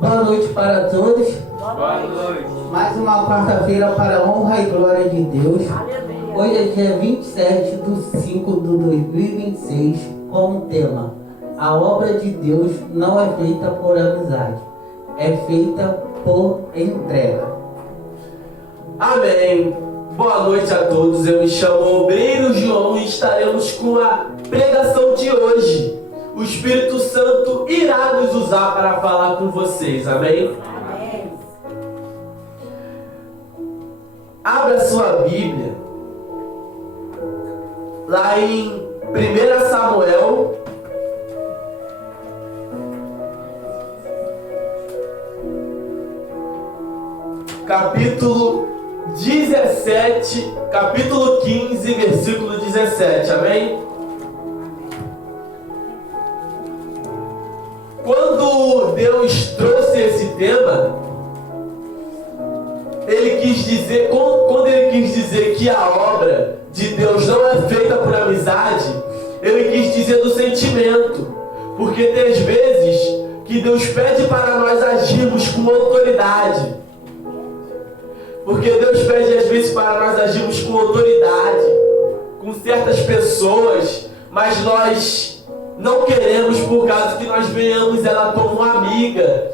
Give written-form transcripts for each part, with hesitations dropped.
Boa noite para todos. Boa noite. Mais uma quarta-feira para a honra e glória de Deus. Hoje é dia 27/5/2026, com o tema: a obra de Deus não é feita por amizade, é feita por entrega. Amém. Boa noite a todos. Eu me chamo Obreiro João e estaremos com a pregação de hoje. O Espírito Santo irá nos usar para falar com vocês. Amém? Amém. Abra sua Bíblia lá em 1 Samuel, capítulo 17, capítulo 15, versículo 17. Amém? Quando Deus trouxe esse tema, Ele quis dizer, quando Ele quis dizer que a obra de Deus não é feita por amizade, Ele quis dizer do sentimento. Porque tem às vezes que Deus pede para nós agirmos com autoridade. Porque Deus pede às vezes para nós agirmos com autoridade, com certas pessoas, mas nós não queremos, por causa que nós veamos ela como uma amiga,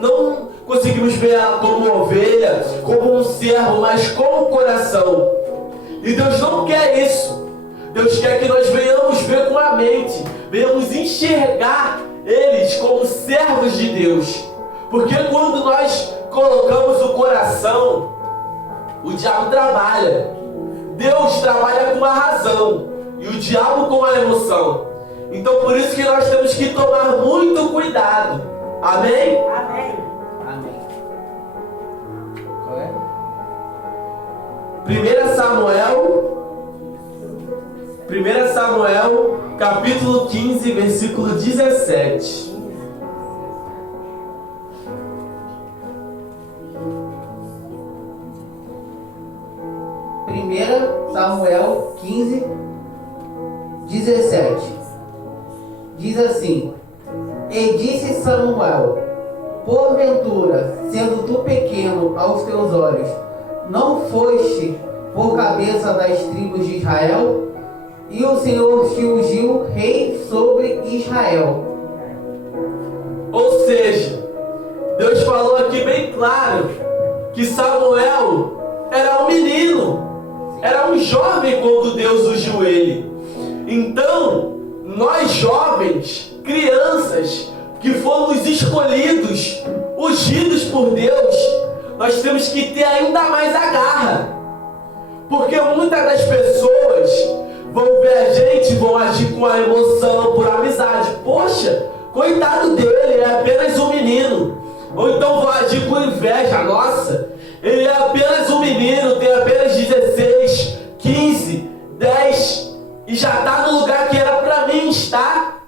não conseguimos ver ela como uma ovelha, como um servo, mas com o coração. E Deus não quer isso. Deus quer que nós venhamos ver com a mente, venhamos enxergar eles como servos de Deus. Porque quando nós colocamos o coração, o diabo trabalha. Deus trabalha com a razão e o diabo com a emoção. Então por isso que nós temos que tomar muito cuidado. Amém? Amém. Amém. Qual é? 1 Samuel, capítulo 15, versículo 17. 1 Samuel 15, 17. Diz assim: E disse Samuel: porventura, sendo tu pequeno aos teus olhos, não foste por cabeça das tribos de Israel? E o Senhor te ungiu rei sobre Israel. Ou seja, Deus falou aqui bem claro que Samuel era um menino, era um jovem quando Deus ungiu ele. Então, nós jovens, crianças, que fomos escolhidos, ungidos por Deus, nós temos que ter ainda mais a garra. Porque muitas das pessoas vão ver a gente, vão agir com a emoção, por amizade. Poxa, coitado dele, ele é apenas um menino. Ou então vão agir com inveja. Nossa, ele é apenas um menino, tem apenas 16, 15, 10 e já está no lugar que era para mim estar.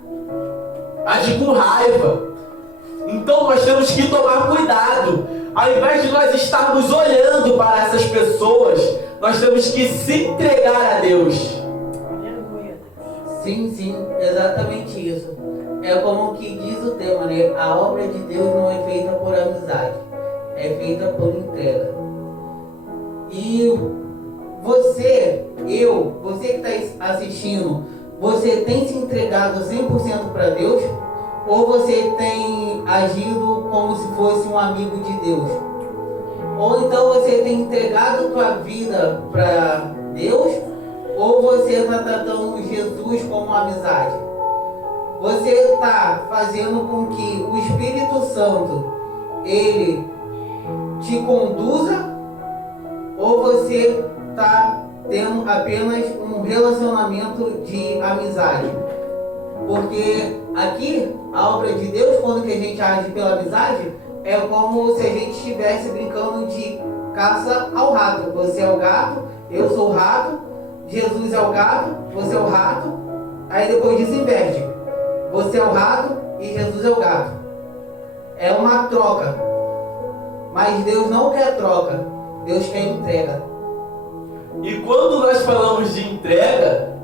Agir com raiva. Então nós temos que tomar cuidado. Ao invés de nós estarmos olhando para essas pessoas, nós temos que se entregar a Deus. Sim, exatamente isso. É como que diz o tema, né? A obra de Deus não é feita por amizade, é feita por entrega. E você que está assistindo, você tem se entregado 100% para Deus? Ou você tem agido como se fosse um amigo de Deus? Ou então você tem entregado tua vida para Deus? Ou você está tratando Jesus como amizade? Você está fazendo com que o Espírito Santo, ele te conduza? Ou você está tendo apenas um relacionamento de amizade? Porque aqui, a obra de Deus, quando que a gente age pela amizade, é como se a gente estivesse brincando de caça ao rato. Você é o gato, eu sou o rato, Jesus é o gato, você é o rato, aí depois disso inverte. Você é o rato e Jesus é o gato. É uma troca. Mas Deus não quer troca, Deus quer entrega. E quando nós falamos de entrega,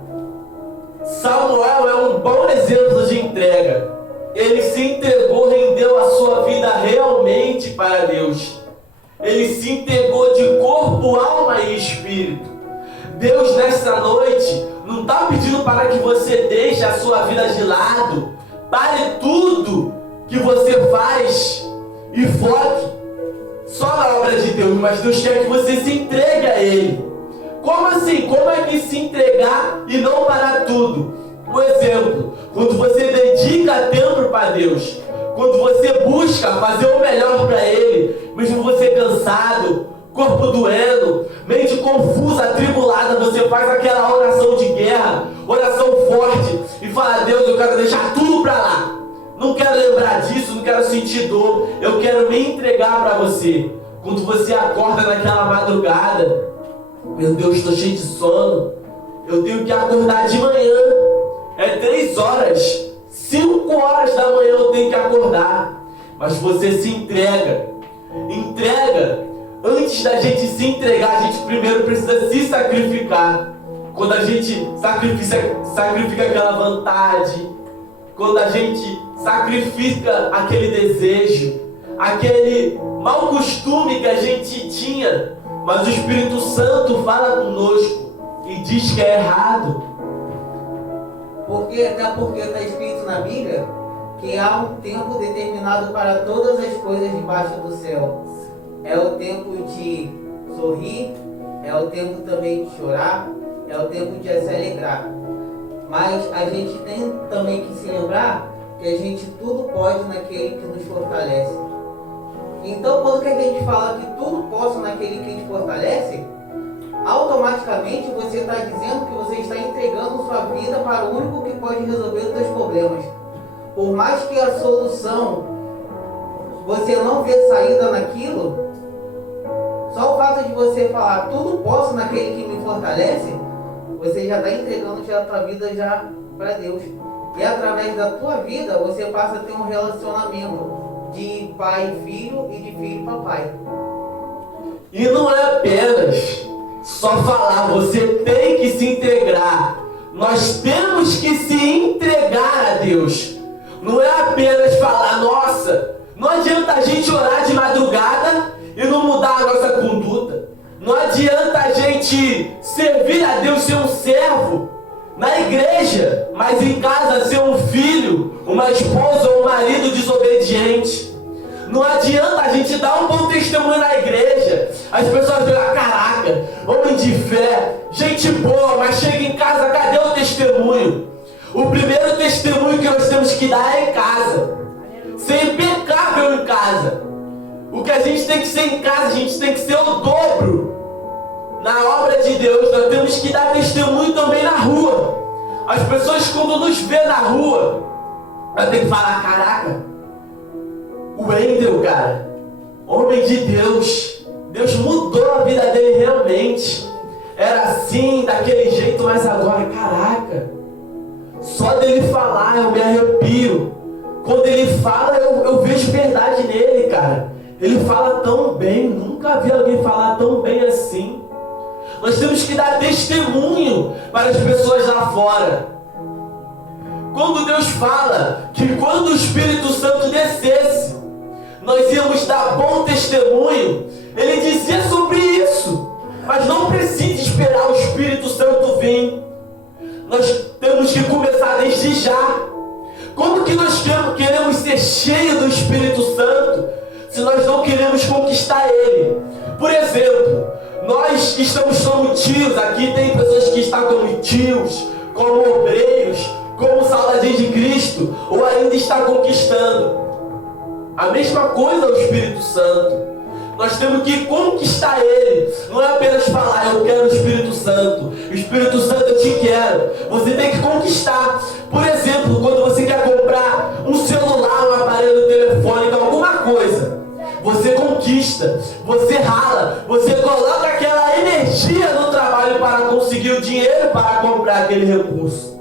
Samuel é um bom exemplo de entrega. ele se entregou, rendeu a sua vida realmente para Deus. Ele se entregou de corpo, alma e espírito. Deus, nessa noite, não está pedindo para que você deixe a sua vida de lado. Pare tudo que você faz e foque só na obra de Deus. Mas Deus quer que você se entregue a Ele. Como assim? Como é que se entregar e não parar tudo? Por exemplo, quando você dedica tempo para Deus, quando você busca fazer o melhor para Ele, mesmo você cansado, corpo doendo, mente confusa, atribulada, você faz aquela oração de guerra, oração forte, e fala: Deus, eu quero deixar tudo para lá. Não quero lembrar disso, não quero sentir dor, eu quero me entregar para você. Quando você acorda naquela madrugada, meu Deus, estou cheio de sono, eu tenho que acordar de manhã, é 3 horas, 5 horas da manhã eu tenho que acordar. Mas você se entrega. Antes da gente se entregar, a gente primeiro precisa se sacrificar. Quando a gente sacrifica aquela vontade, quando a gente sacrifica aquele desejo, aquele mau costume que a gente tinha, mas o Espírito Santo fala conosco e diz que é errado. Até porque está escrito na Bíblia que há um tempo determinado para todas as coisas debaixo do céu. É o tempo de sorrir, é o tempo também de chorar, é o tempo de se alegrar. Mas a gente tem também que se lembrar que a gente tudo pode naquele que nos fortalece. Então, quando que a gente fala que tudo posso naquele que nos fortalece, automaticamente você está dizendo que você está entregando sua vida para o único que pode resolver os seus problemas. Por mais que a solução você não vê saída naquilo, só o fato de você falar tudo posso naquele que me fortalece, você já está entregando já a tua vida já para Deus. E através da tua vida você passa a ter um relacionamento de pai e filho e de filho para pai. E não é apenas só falar, você tem que se integrar. Nós temos que se entregar a Deus. Não é apenas falar, nossa, não adianta a gente orar de madrugada e não mudar a nossa conduta. Não adianta a gente servir a Deus, ser um servo na igreja, mas em casa ser um filho, uma esposa ou um marido desobediente. Não adianta a gente dar um bom testemunho na igreja, as pessoas dizem: caraca, homem de fé, gente boa, mas chega em casa, cadê o testemunho? O primeiro testemunho que nós temos que dar é em casa, ser impecável em casa. O que a gente tem que ser em casa, a gente tem que ser o dobro na obra de Deus. Nós temos que dar testemunho também na rua. As pessoas, quando nos vê na rua, elas têm que falar: caraca, o Wendel, cara, homem de Deus, Deus mudou a vida dele realmente. Era assim, daquele jeito, mas agora, caraca, só dele falar eu me arrepio. Quando ele fala, eu vejo verdade nele, cara. Ele fala tão bem, nunca vi alguém falar tão bem assim. Nós temos que dar testemunho para as pessoas lá fora. Quando Deus fala que quando o Espírito Santo descesse, nós íamos dar bom testemunho, Ele dizia sobre isso. Mas não precisa esperar o Espírito Santo vir. Nós temos que começar desde já. Como que nós queremos ser cheios do Espírito Santo se nós não queremos conquistar Ele? Por exemplo, nós estamos como tios, aqui tem pessoas que estão como tios, como obreiros, como saudadinhos de Cristo, ou ainda está conquistando. A mesma coisa é o Espírito Santo. Nós temos que conquistar Ele. Não é apenas falar, eu quero o Espírito Santo. O Espírito Santo, eu te quero. Você tem que conquistar. Por exemplo, quando você quer comprar um celular, um aparelho telefônico, alguma coisa, você conquista, você rala, você coloca aquela energia no trabalho para conseguir o dinheiro para comprar aquele recurso.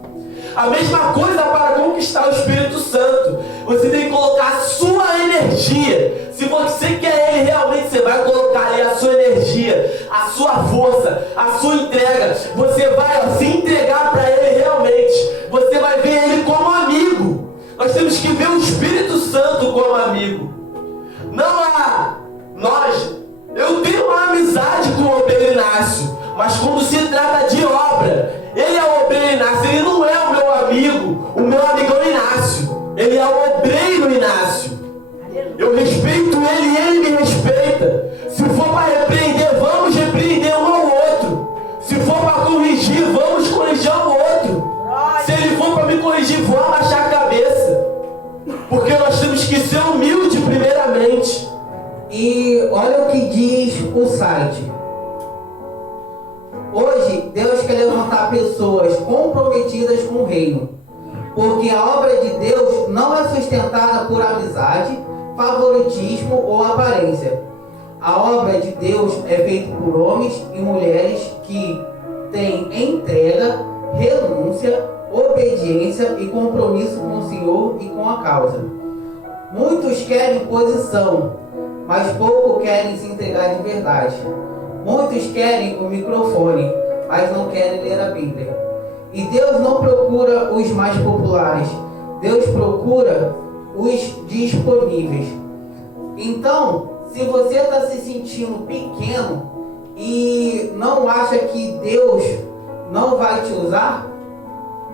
A mesma coisa para conquistar o Espírito Santo. Você tem que colocar a sua energia. Se você quer Ele realmente, você vai colocar ali a sua energia, a sua força, a sua entrega. Você vai se entregar para Ele realmente. Você vai ver Ele como amigo. Nós temos que ver o Espírito Santo como amigo. Não há eu tenho uma amizade com o obreiro Inácio, mas quando se trata de obra, ele é o obreiro Inácio, ele não é o meu amigo. O meu amigo é o Inácio, ele é o obreiro Inácio. Eu respeito ele e ele me respeita. Se for para repreender, vamos repreender um ao outro. Se for para corrigir, vamos corrigir um ao outro. Se ele for para me corrigir, vou abaixar a cabeça. Porque nós temos que ser humildes primeiramente. E olha o que diz o site. Hoje, Deus quer levantar pessoas comprometidas com o reino. Porque a obra de Deus não é sustentada por amizade, favoritismo ou aparência. A obra de Deus é feita por homens e mulheres que têm entrega, renúncia, obediência e compromisso com o Senhor e com a causa. Muitos querem posição, mas pouco querem se entregar de verdade. Muitos querem o microfone, mas não querem ler a Bíblia. E Deus não procura os mais populares, Deus procura os disponíveis. Então, se você está se sentindo pequeno e não acha que Deus não vai te usar,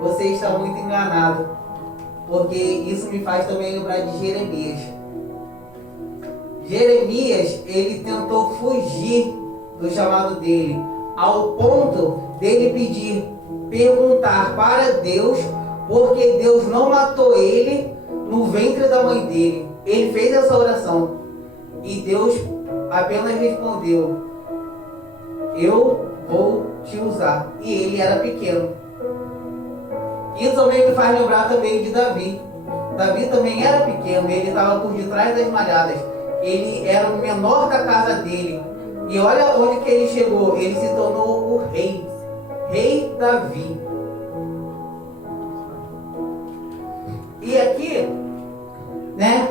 você está muito enganado. Porque isso me faz também lembrar de Jeremias. Jeremias, ele tentou fugir do chamado dele, ao ponto dele perguntar para Deus, porque Deus não matou ele no ventre da mãe dele. Ele fez essa oração e Deus apenas respondeu: eu vou te usar. E ele era pequeno. Isso também me faz lembrar também de Davi. Davi também era pequeno, ele estava por detrás das malhadas. Ele era o menor da casa dele. E olha onde que ele chegou. Ele se tornou o rei. Rei Davi. E aqui, né?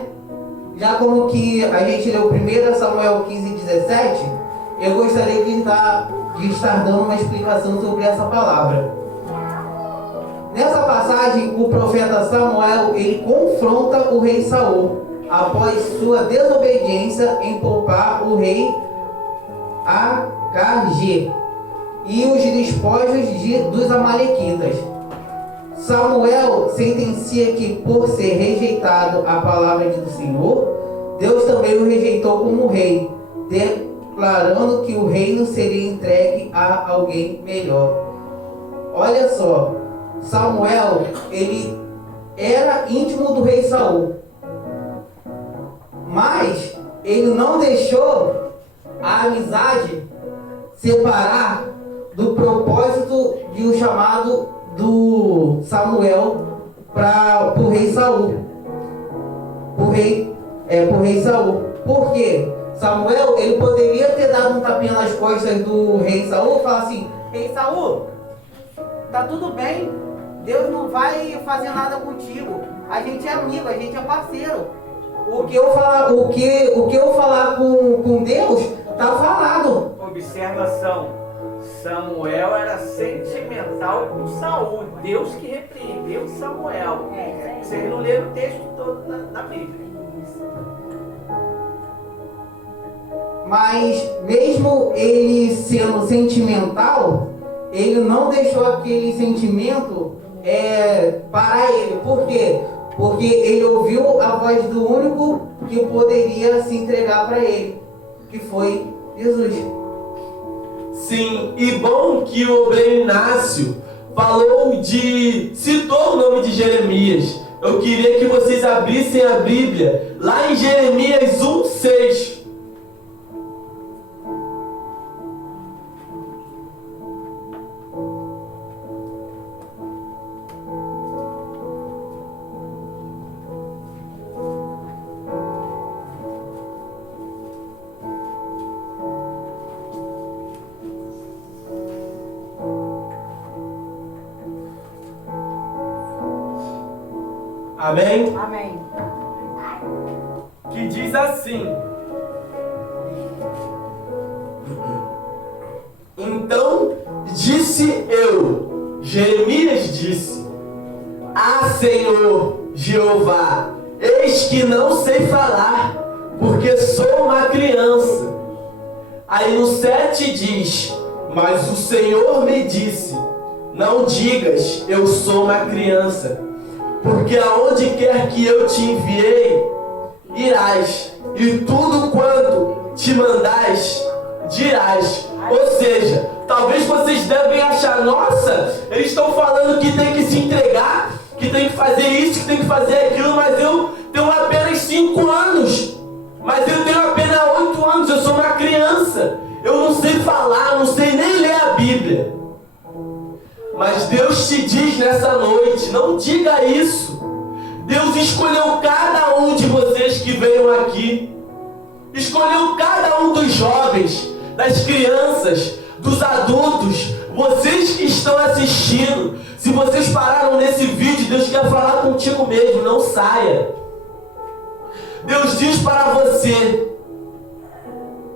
Já como que a gente leu 1 Samuel 15:17, eu gostaria de estar dando uma explicação sobre essa palavra. Nessa passagem, o profeta Samuel, ele confronta o rei Saul, após sua desobediência em poupar o rei Agag e os despojos dos amalequitas. Samuel sentencia que, por ser rejeitado a palavra do Senhor, Deus também o rejeitou como rei, declarando que o reino seria entregue a alguém melhor. Olha só, Samuel, ele era íntimo do rei Saul, mas ele não deixou a amizade separar do propósito e o chamado do Samuel para o rei Saul. Pro rei Saul. Por quê? Samuel, ele poderia ter dado um tapinha nas costas do rei Saul e falar assim: rei Saul, tá tudo bem, Deus não vai fazer nada contigo, a gente é amigo, a gente é parceiro. O que eu falar com Deus, tá falado. Observação: Samuel era sentimental com Saul, Deus que repreendeu Samuel. Vocês não leram o texto todo na Bíblia. Mas mesmo ele sendo sentimental, ele não deixou aquele sentimento parar ele. Por quê? Porque ele ouviu a voz do único que poderia se entregar para ele, que foi Jesus. Sim, e bom que o obreiro Inácio citou o nome de Jeremias. Eu queria que vocês abrissem a Bíblia lá em Jeremias 1:6. Amém? Amém. Que diz assim: então disse eu, Jeremias disse: ah, Senhor, Jeová: eis que não sei falar, porque sou uma criança. Aí no 7 diz: mas o Senhor me disse: não digas, eu sou uma criança, porque aonde quer que eu te enviei, irás, e tudo quanto te mandais, dirás. Ou seja, talvez vocês devem achar: nossa, eles estão falando que tem que se entregar, que tem que fazer isso, que tem que fazer aquilo, mas eu tenho apenas 5 anos, mas eu tenho apenas 8 anos, eu sou uma criança, eu não sei falar, não sei nem ler a Bíblia. Mas Deus te diz nessa noite: não diga isso. Deus escolheu cada um de vocês que veio aqui, escolheu cada um dos jovens, das crianças, dos adultos, vocês que estão assistindo. Se vocês pararam nesse vídeo, Deus quer falar contigo mesmo, não saia. Deus diz para você: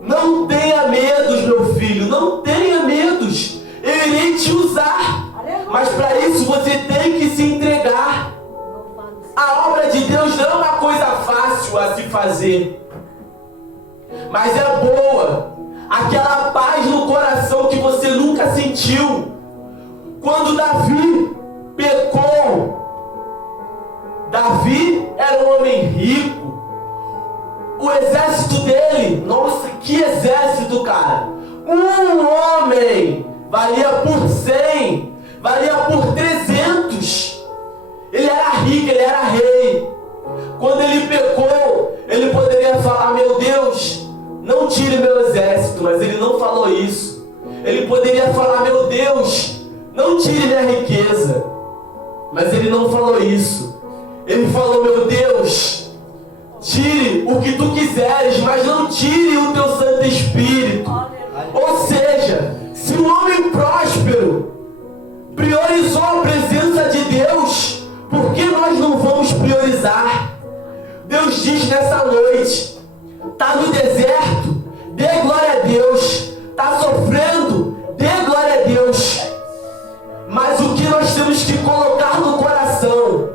não tenha medos, meu filho, não tenha medos, eu irei te usar, mas para isso você tem que se entregar. A obra de Deus não é uma coisa fácil a se fazer, mas é boa. Aquela paz no coração que você nunca sentiu. Quando Davi pecou, Davi era um homem rico. O exército dele, nossa, que exército, cara! Um homem valia por 100, valia por 300. Ele era rico, ele era rei. Quando ele pecou, ele poderia falar: meu Deus, não tire meu exército, mas ele não falou isso. Ele poderia falar: meu Deus, não tire minha riqueza, mas ele não falou isso. Ele falou: meu Deus, tire o que tu quiseres, mas não tire o teu Santo Espírito. Ou seja, se o homem próspero priorizou a presença de Deus, por que nós não vamos priorizar? Deus diz nessa noite: está no deserto, dê glória a Deus. Está sofrendo, dê glória a Deus. Mas o que nós temos que colocar no coração?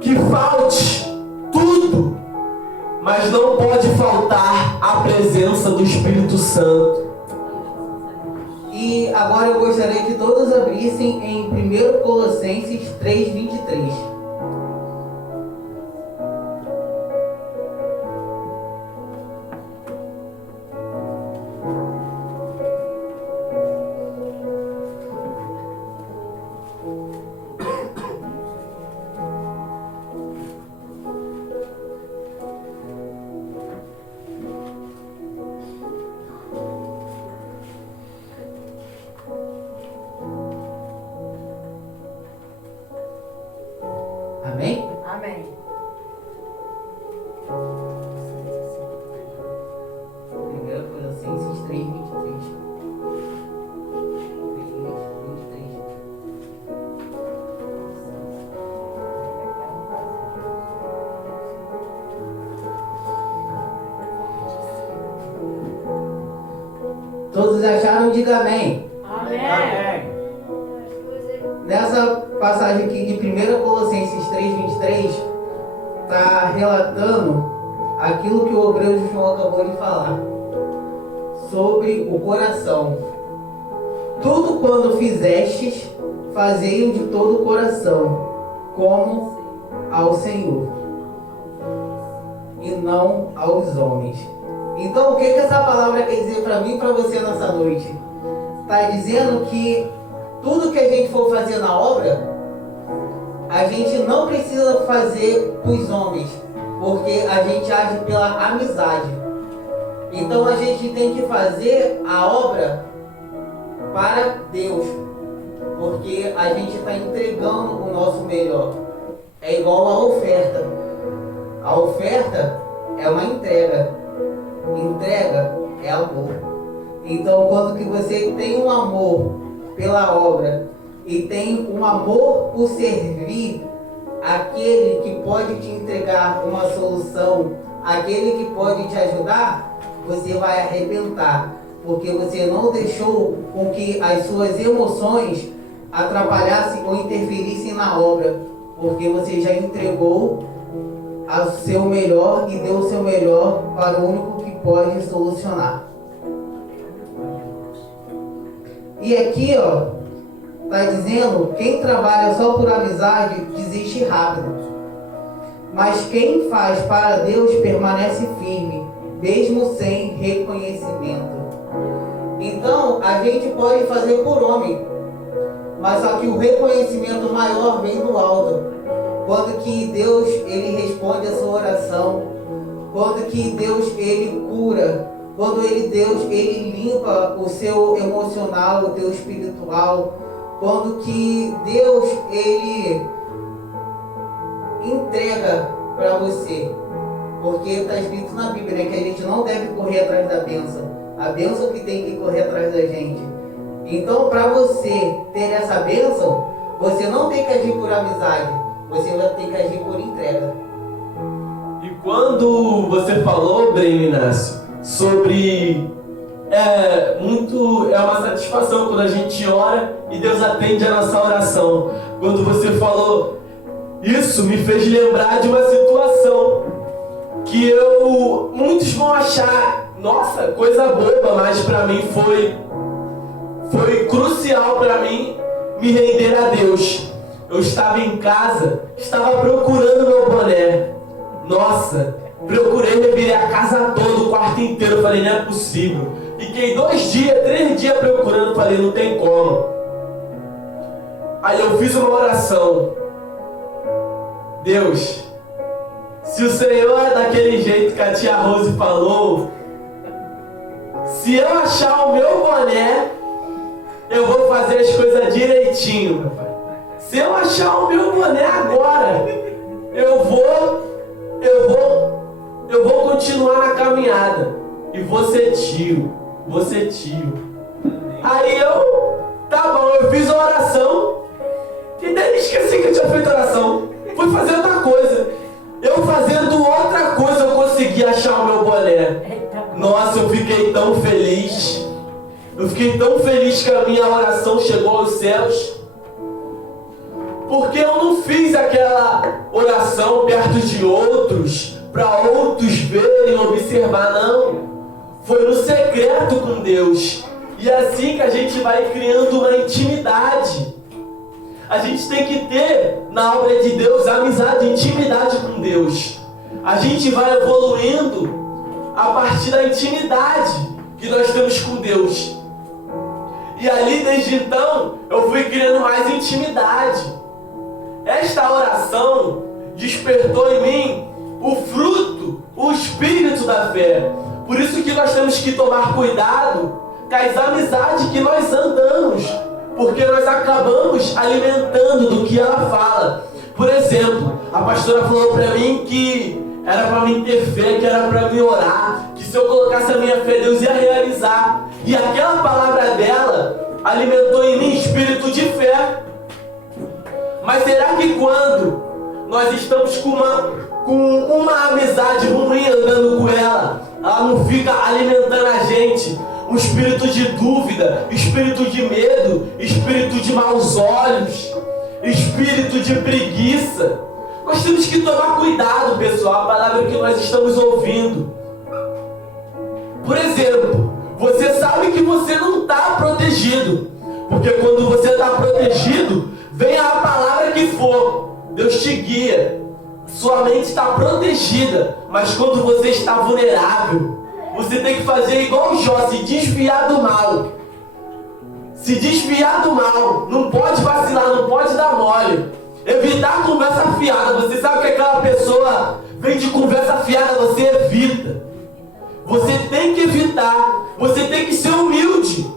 Que falte tudo, mas não pode faltar a presença do Espírito Santo. E agora eu gostaria que todos abrissem em 1 Colossenses 3:23. Amém? Amém. 1 Colossenses 3:23. 3:23. Todos acharam? Diga amém. Amém. Nessa passagem aqui de 1 Colossenses 3:23, está relatando aquilo que o obreiro João acabou de falar, sobre o coração. Tudo quando fizestes, fazei-o de todo o coração, como ao Senhor, e não aos homens. Então, o que essa palavra quer dizer para mim e para você nessa noite? Está dizendo que tudo que a gente for fazer na obra, a gente não precisa fazer para os homens, porque a gente age pela amizade. Então a gente tem que fazer a obra para Deus, porque a gente está entregando o nosso melhor. É igual a oferta. A oferta é uma entrega. Entrega é amor. Então, quando que você tem um amor pela obra e tem um amor por servir aquele que pode te entregar uma solução, aquele que pode te ajudar, você vai arrebentar, porque você não deixou com que as suas emoções atrapalhassem ou interferissem na obra. porque você já entregou o seu melhor e deu o seu melhor para o único que pode solucionar. E aqui, ó, tá dizendo, quem trabalha só por amizade desiste rápido, mas quem faz para Deus permanece firme, mesmo sem reconhecimento. Então, a gente pode fazer por homem, mas só que o reconhecimento maior vem do alto. Quando que Deus, ele responde a sua oração, quando que Deus, ele cura, quando Deus, ele limpa o seu emocional, o teu espiritual, quando que Deus, ele entrega para você. Porque está escrito na Bíblia, né, que a gente não deve correr atrás da bênção. A bênção que tem que correr atrás da gente. Então, para você ter essa bênção, você não tem que agir por amizade, você vai ter que agir por entrega. E quando você falou, Breno Inácio, sobre é uma satisfação quando a gente ora e Deus atende a nossa oração. Quando você falou isso, me fez lembrar de uma situação que muitos vão achar, nossa, coisa boba, mas para mim foi crucial para mim me render a Deus. Eu estava em casa, estava procurando meu boné. Nossa, procurei, revirei a casa toda, o quarto inteiro. Eu falei, não é possível. Fiquei 2 dias, 3 dias procurando. Falei, não tem como. Aí eu fiz uma oração. Deus, se o Senhor é daquele jeito que a tia Rose falou, se eu achar o meu boné, eu vou fazer as coisas direitinho, meu pai. Se eu achar o meu boné agora, eu vou continuar na caminhada. E vou ser tio. Aí tá bom, eu fiz a oração. E daí esqueci que eu tinha feito a oração. Fui fazer outra coisa. Eu fazendo outra coisa, eu consegui achar o meu boné. Nossa, eu fiquei tão feliz. Eu fiquei tão feliz que a minha oração chegou aos céus. Porque eu não fiz aquela oração perto de outros, para outros verem, observar, não. Foi no secreto com Deus. E é assim que a gente vai criando uma intimidade. A gente tem que ter, na obra de Deus, amizade, intimidade com Deus. A gente vai evoluindo a partir da intimidade que nós temos com Deus. E ali, desde então, eu fui criando mais intimidade. Esta oração despertou em mim o fruto, o espírito da fé. Por isso que nós temos que tomar cuidado com as amizades que nós andamos, porque nós acabamos alimentando do que ela fala. Por exemplo, a pastora falou para mim que era para mim ter fé, que era para mim orar, que se eu colocasse a minha fé, Deus ia realizar. E aquela palavra dela alimentou em mim espírito de fé. Mas será que quando nós estamos com uma amizade ruim andando com ela não fica alimentando a gente? Um espírito de dúvida, espírito de medo, espírito de maus olhos, espírito de preguiça. Nós temos que tomar cuidado, pessoal, a palavra que nós estamos ouvindo. Por exemplo, você sabe que você não está protegido, porque quando você está protegido, venha a palavra que for, Deus te guia. Sua mente está protegida, mas quando você está vulnerável, você tem que fazer igual Jó, se desviar do mal. Se desviar do mal, não pode vacilar, não pode dar mole. Evitar conversa fiada. Você sabe que aquela pessoa vem de conversa fiada, você evita. Você tem que evitar, você tem que ser humilde.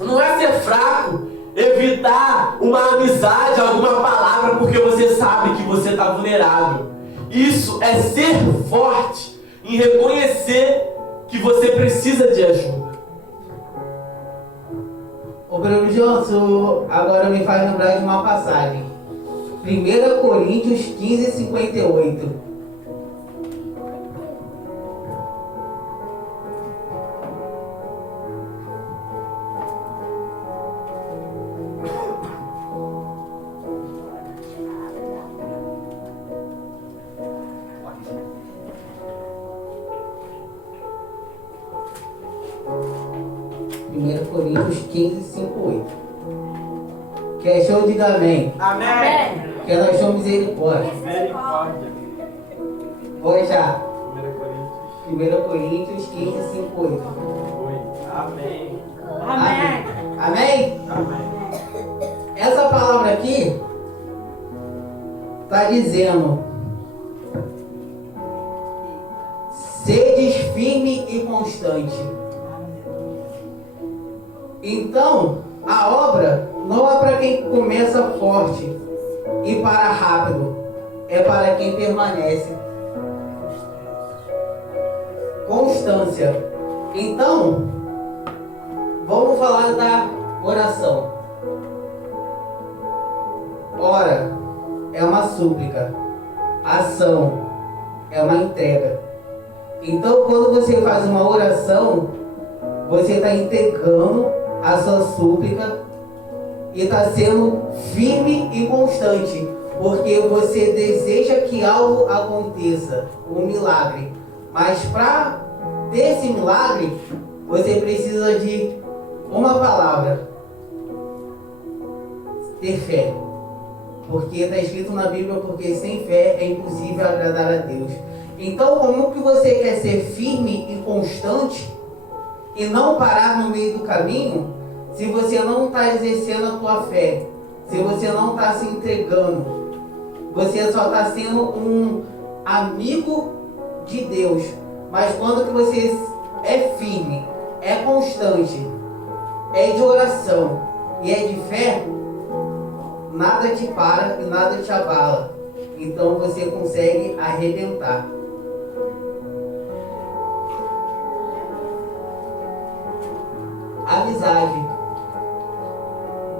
Não é ser fraco. Evitar uma amizade, alguma palavra, porque você sabe que você está vulnerável. Isso é ser forte em reconhecer que você precisa de ajuda. O Bruno Johnson agora me faz lembrar de uma passagem. 1 Coríntios 15:58. 1 Coríntios 15, 5, 8. Quem achou, diga amém. Amém. Quem não achou, misericórdia. Misericórdia. Vou já. 1 Coríntios 1 Coríntios 15, 5, 8. 8. Amém. Amém. Amém? Amém. Essa palavra aqui está dizendo: sedes firme e constante. Então, a obra não é para quem começa forte e para rápido, é para quem permanece. Constância. Então, vamos falar da oração. Ora é uma súplica, ação é uma entrega. Então, quando você faz uma oração, você está entregando a sua súplica e está sendo firme e constante, porque você deseja que algo aconteça, um milagre. Mas para ter esse milagre, você precisa de uma palavra: ter fé. Porque está escrito na Bíblia, porque sem fé é impossível agradar a Deus. Então, como que você quer ser firme e constante e não parar no meio do caminho, se você não está exercendo a tua fé, se você não está se entregando, você só está sendo um amigo de Deus. Mas quando que você é firme, é constante, é de oração e é de fé, nada te para e nada te abala. Então você consegue arrebentar. Amizade.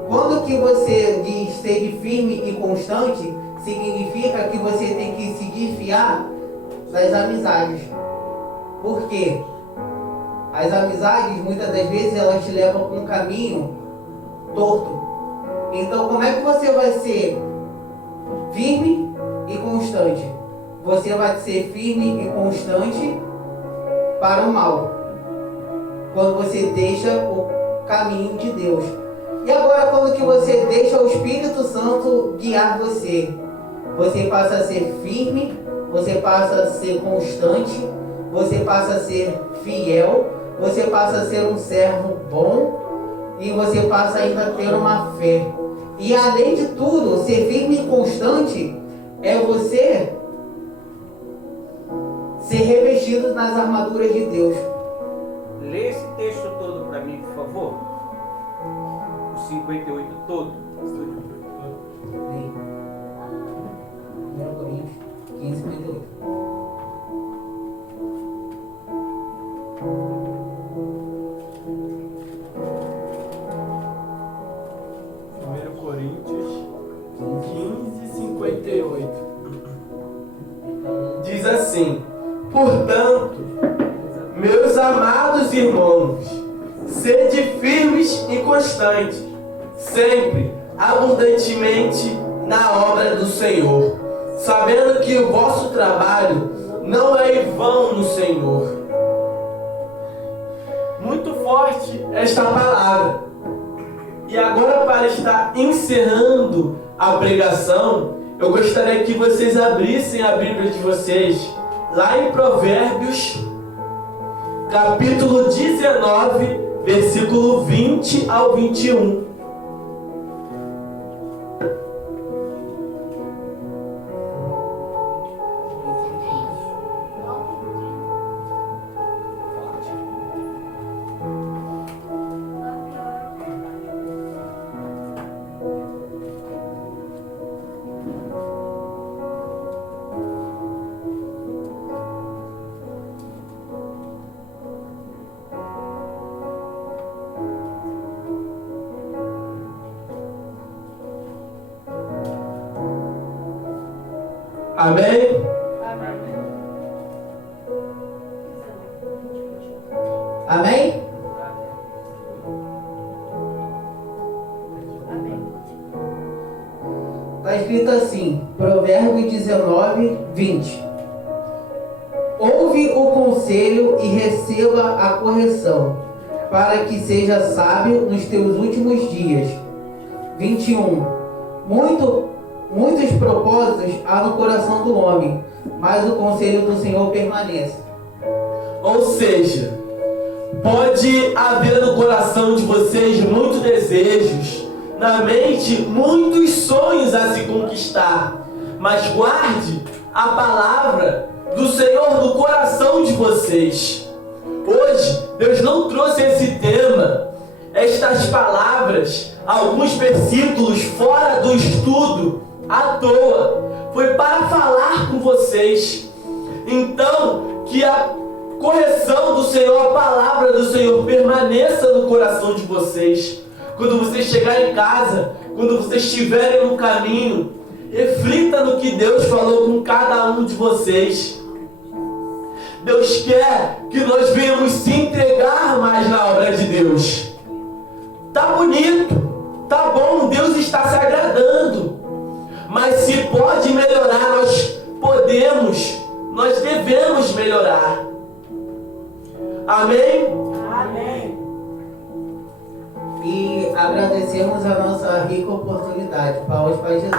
Quando que você diz ser firme e constante, significa que você tem que se desfiar das amizades. Por quê? As amizades, muitas das vezes, elas te levam para um caminho torto. Então, como é que você vai ser firme e constante? Você vai ser firme e constante para o mal, quando você deixa o caminho de Deus. E agora, quando que você deixa o Espírito Santo guiar você, você passa a ser firme, você passa a ser constante, você passa a ser fiel, você passa a ser um servo bom e você passa ainda a ter uma fé. E além de tudo, ser firme e constante é você ser revestido nas armaduras de Deus. Lê esse texto todo para mim, por favor. O 58 todo. 1 Coríntios 15, 58. Coríntios 15, 58. Diz assim: portanto, meus amados irmãos, sede firmes e constantes, sempre, abundantemente na obra do Senhor, sabendo que o vosso trabalho não é em vão no Senhor. Muito forte esta palavra. E agora, para estar encerrando a pregação, eu gostaria que vocês abrissem a Bíblia de vocês lá em Provérbios, capítulo 19, versículo 20 ao 21. Amém? Amém? Está escrito assim, Provérbios 19, 20. Ouve o conselho e receba a correção. para que seja sábio nos teus últimos dias. 21. Muitos propósitos há no coração do homem, mas o conselho do Senhor permanece. Ou seja, pode haver no coração de vocês muitos desejos, na mente muitos sonhos a se conquistar, mas guarde a palavra do Senhor no coração de vocês. Hoje, Deus não trouxe esse tema, estas palavras, alguns versículos fora do estudo, à toa. Foi para falar com vocês. Então, que a correção do Senhor, a palavra do Senhor permaneça no coração de vocês. Quando vocês chegarem em casa, quando vocês estiverem no caminho, reflita no que Deus falou com cada um de vocês. Deus quer que nós venhamos se entregar mais na obra de Deus. Tá bonito, tá bom, Deus está se agradando. Mas se pode melhorar, nós devemos melhorar. Amém? Amém. E agradecemos a nossa rica oportunidade. Palmas para Jesus.